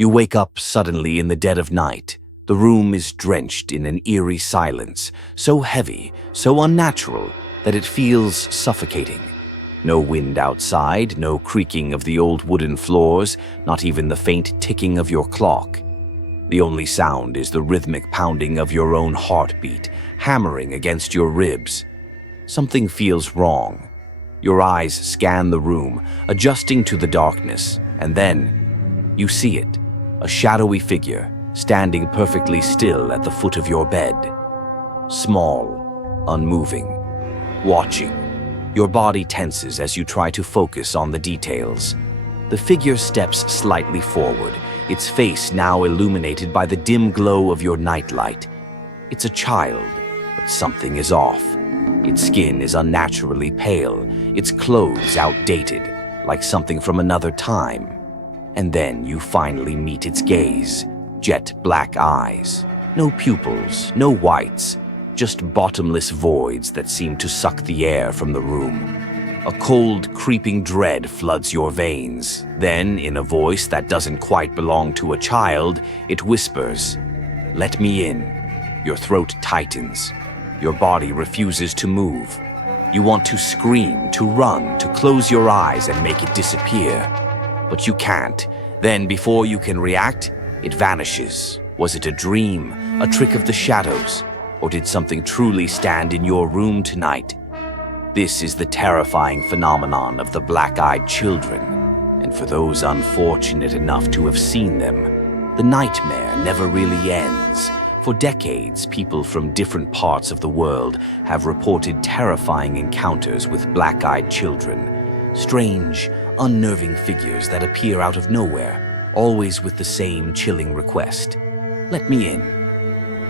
You wake up suddenly in the dead of night. The room is drenched in an eerie silence, so heavy, so unnatural, that it feels suffocating. No wind outside, no creaking of the old wooden floors, not even the faint ticking of your clock. The only sound is the rhythmic pounding of your own heartbeat, hammering against your ribs. Something feels wrong. Your eyes scan the room, adjusting to the darkness, and then you see it, a shadowy figure, standing perfectly still at the foot of your bed. Small, unmoving, watching. Your body tenses as you try to focus on the details. The figure steps slightly forward, its face now illuminated by the dim glow of your nightlight. It's a child, but something is off. Its skin is unnaturally pale, its clothes outdated, like something from another time. And then you finally meet its gaze, jet black eyes. No pupils, no whites, just bottomless voids that seem to suck the air from the room. A cold, creeping dread floods your veins. Then, in a voice that doesn't quite belong to a child, it whispers, "Let me in." Your throat tightens. Your body refuses to move. You want to scream, to run, to close your eyes and make it disappear. But you can't. Then, before you can react, it vanishes. Was it a dream, a trick of the shadows? Or did something truly stand in your room tonight? This is the terrifying phenomenon of the black-eyed children. And for those unfortunate enough to have seen them, the nightmare never really ends. For decades, people from different parts of the world have reported terrifying encounters with black-eyed children. Strange, unnerving figures that appear out of nowhere, always with the same chilling request: "Let me in."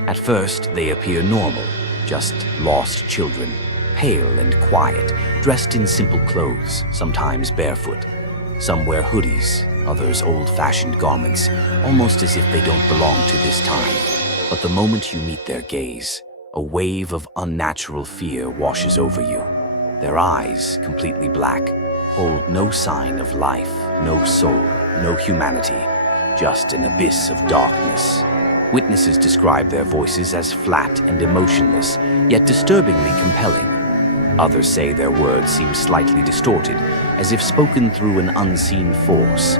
At first, they appear normal, just lost children, pale and quiet, dressed in simple clothes, sometimes barefoot. Some wear hoodies, others old-fashioned garments, almost as if they don't belong to this time. But the moment you meet their gaze, a wave of unnatural fear washes over you. Their eyes, completely black, hold no sign of life, no soul, no humanity, just an abyss of darkness. Witnesses describe their voices as flat and emotionless, yet disturbingly compelling. Others say their words seem slightly distorted, as if spoken through an unseen force.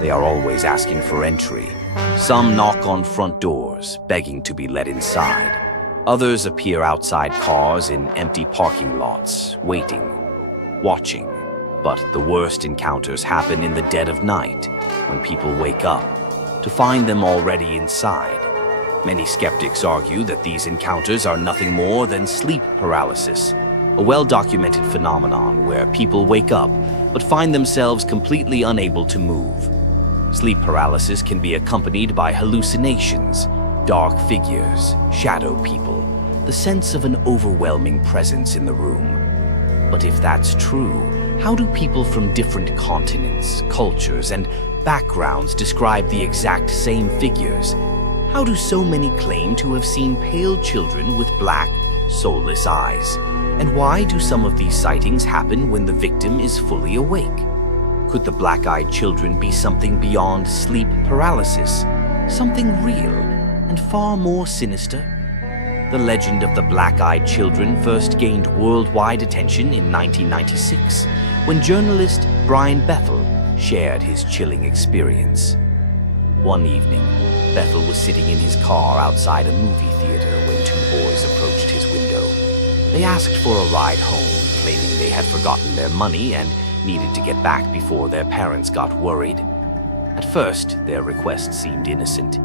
They are always asking for entry. Some knock on front doors, begging to be let inside. Others appear outside cars in empty parking lots, waiting, watching. But the worst encounters happen in the dead of night, when people wake up, to find them already inside. Many skeptics argue that these encounters are nothing more than sleep paralysis, a well-documented phenomenon where people wake up but find themselves completely unable to move. Sleep paralysis can be accompanied by hallucinations, dark figures, shadow people, the sense of an overwhelming presence in the room. But if that's true, how do people from different continents, cultures, and backgrounds describe the exact same figures? How do so many claim to have seen pale children with black, soulless eyes? And why do some of these sightings happen when the victim is fully awake? Could the black-eyed children be something beyond sleep paralysis? Something real and far more sinister? The legend of the black-eyed children first gained worldwide attention in 1996, when journalist Brian Bethel shared his chilling experience. One evening, Bethel was sitting in his car outside a movie theater when two boys approached his window. They asked for a ride home, claiming they had forgotten their money and needed to get back before their parents got worried. At first, their request seemed innocent.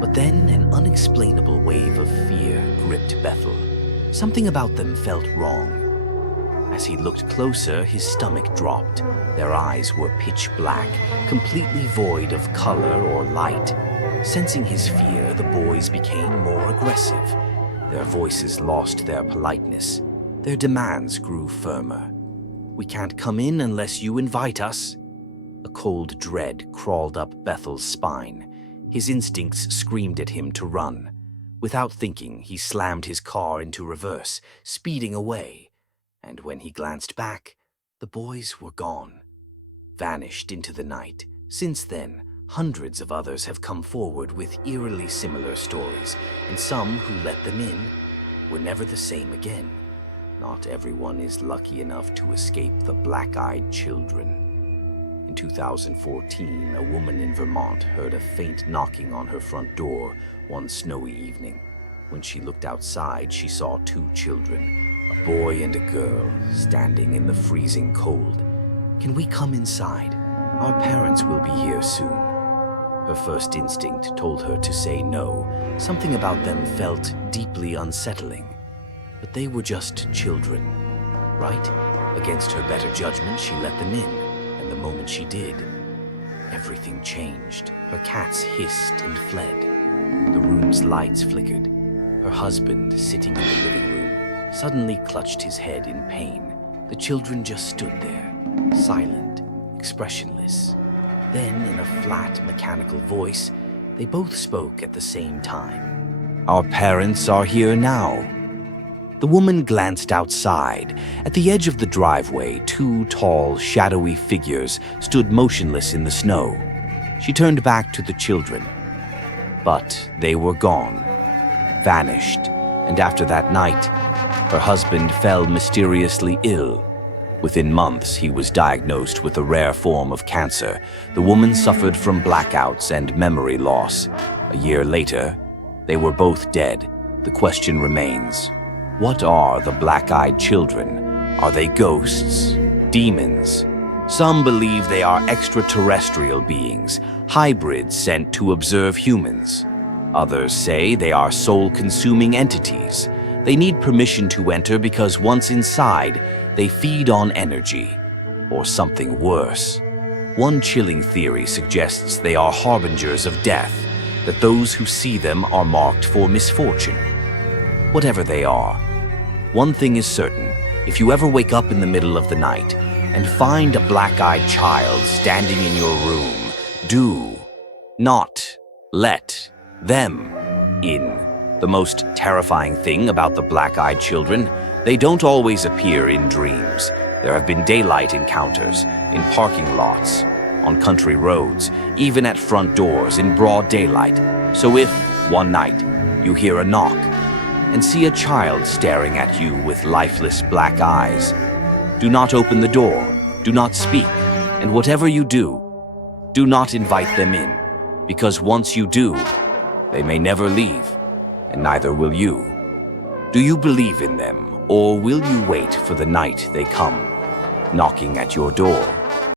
But then an unexplainable wave of fear gripped Bethel. Something about them felt wrong. As he looked closer, his stomach dropped. Their eyes were pitch black, completely void of color or light. Sensing his fear, the boys became more aggressive. Their voices lost their politeness. Their demands grew firmer. "We can't come in unless you invite us." A cold dread crawled up Bethel's spine. His instincts screamed at him to run. Without thinking, he slammed his car into reverse, speeding away. And when he glanced back, the boys were gone, vanished into the night. Since then, Hundreds of others have come forward with eerily similar stories, and some who let them in were never the same again. Not everyone is lucky enough to escape the black-eyed children. In 2014, a woman in Vermont heard a faint knocking on her front door one snowy evening. When she looked outside, she saw two children, a boy and a girl, standing in the freezing cold. "Can we come inside? Our parents will be here soon." Her first instinct told her to say no. Something about them felt deeply unsettling. But they were just children, right? Against her better judgment, she let them in. And the moment she did, everything changed. Her cats hissed and fled. The room's lights flickered. Her husband, sitting in the living room, suddenly clutched his head in pain. The children just stood there, silent, expressionless. Then, in a flat, mechanical voice, they both spoke at the same time. "Our parents are here now." The woman glanced outside. At the edge of the driveway, two tall, shadowy figures stood motionless in the snow. She turned back to the children. But they were gone, vanished, and after that night, her husband fell mysteriously ill. Within months, he was diagnosed with a rare form of cancer. The woman suffered from blackouts and memory loss. A year later, they were both dead. The question remains, what are the black-eyed children? Are they ghosts? Demons? Some believe they are extraterrestrial beings, hybrids sent to observe humans. Others say they are soul-consuming entities. They need permission to enter because once inside, they feed on energy, or something worse. One chilling theory suggests they are harbingers of death, that those who see them are marked for misfortune. Whatever they are, one thing is certain: if you ever wake up in the middle of the night and find a black-eyed child standing in your room, do not let them in. The most terrifying thing about the black-eyed children, they don't always appear in dreams. There have been daylight encounters, in parking lots, on country roads, even at front doors in broad daylight. So if, one night, you hear a knock and see a child staring at you with lifeless black eyes, do not open the door, do not speak, and whatever you do not invite them in, because once you do, they may never leave, and neither will you. Do you believe in them, or will you wait for the night they come, knocking at your door?